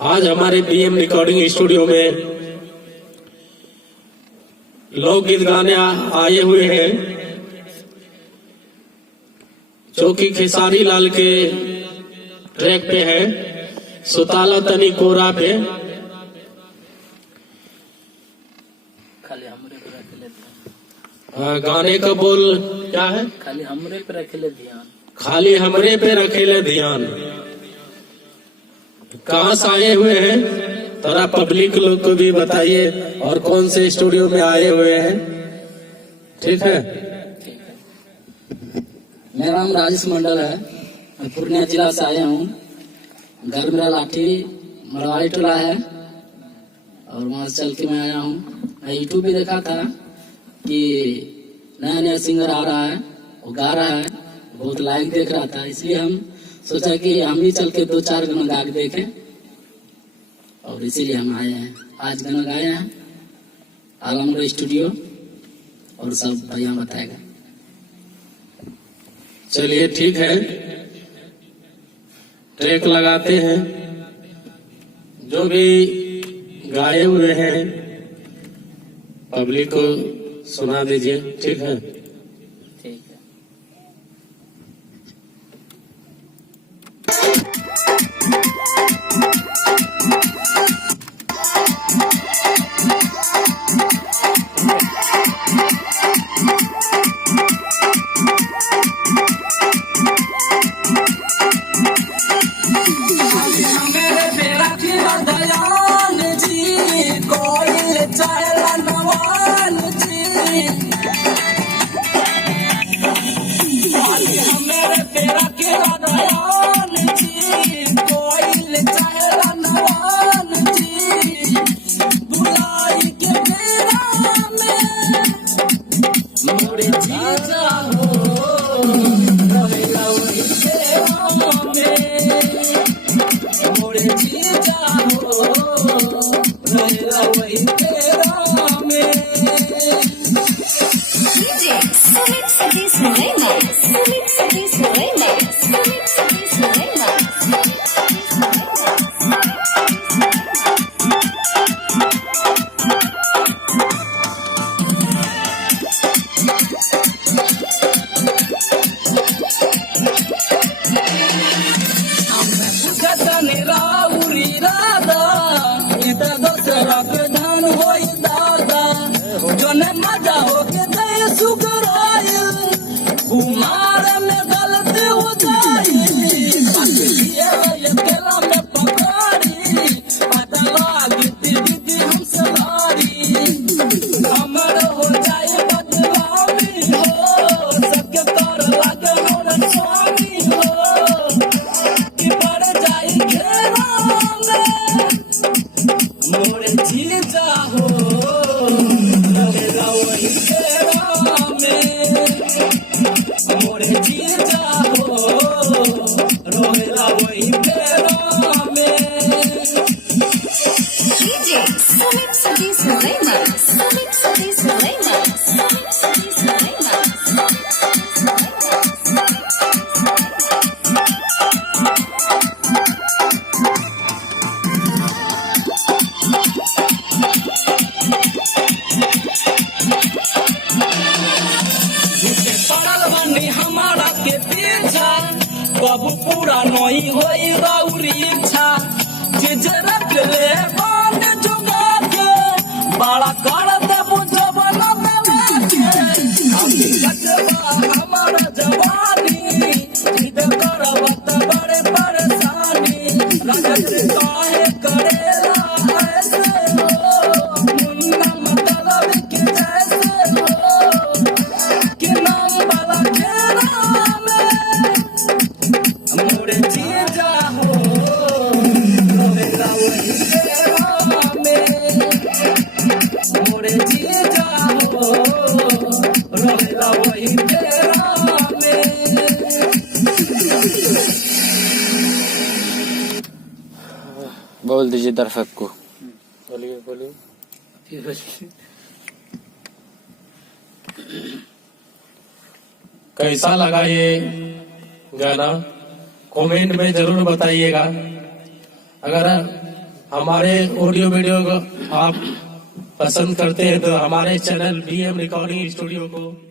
आज हमारे PM recording studio में लोकगीत गाने आए हुए हैं, जो कि खेसारी लाल के ट्रैक पे है, सुताला तनी कोरा पे। खाली हमरे पे रख ले ध्यान। गाने का बोल क्या है? खाली हमरे पे रख ले ध्यान। खाली हमरे पे रखेले ध्यान। कहाँ से आए हुए हैं, थोड़ा पब्लिक लोग को भी बताइए और कौन से स्टूडियो में आए हुए हैं। ठीक है। मेरा नाम राजेश मंडल है, मैं पूर्णिया जिला से आया हूँ। घर मेरा लाठी मरवाड़ी टोला है और वहाँ से चल के मैं आया हूँ। मैं यूट्यूब पे देखा था कि नया नया सिंगर आ रहा है, वो गा रहा है, बहुत लाइक देख रहा था, इसलिए हम सोचा कि हम भी चल के 2-4 गाना गा के देखें और इसीलिए हम आए हैं। आज गाना गाए हैं आलमगढ़ स्टूडियो और सब भैया बताएगा। चलिए ठीक है, ट्रैक लगाते हैं। जो भी गाए हुए हैं पब्लिक को सुना दीजिए। ठीक है। ठीक है। बाबू पूरा नहीं होई राउरी इच्छा जे रख ले बांध जुगा के बड़ा कर दे बुझबन हमारा जवानी जिद करवत बड़े परेशानी रगत काहे करेला ऐसे हो मुन्ना मतलब के जैसे हो कि नाम वाला घेरा में मोरे जीजा हो रोवेला वही घेरा में मोरे जीजा हो रोवेला वही घेरा में। बोल दीजिए दर्शक को। बोलिए बोलिए। कैसा लगा ये गाना कमेंट में जरूर बताइएगा। अगर हमारे ऑडियो वीडियो को आप पसंद करते हैं तो हमारे चैनल BM रिकॉर्डिंग स्टूडियो को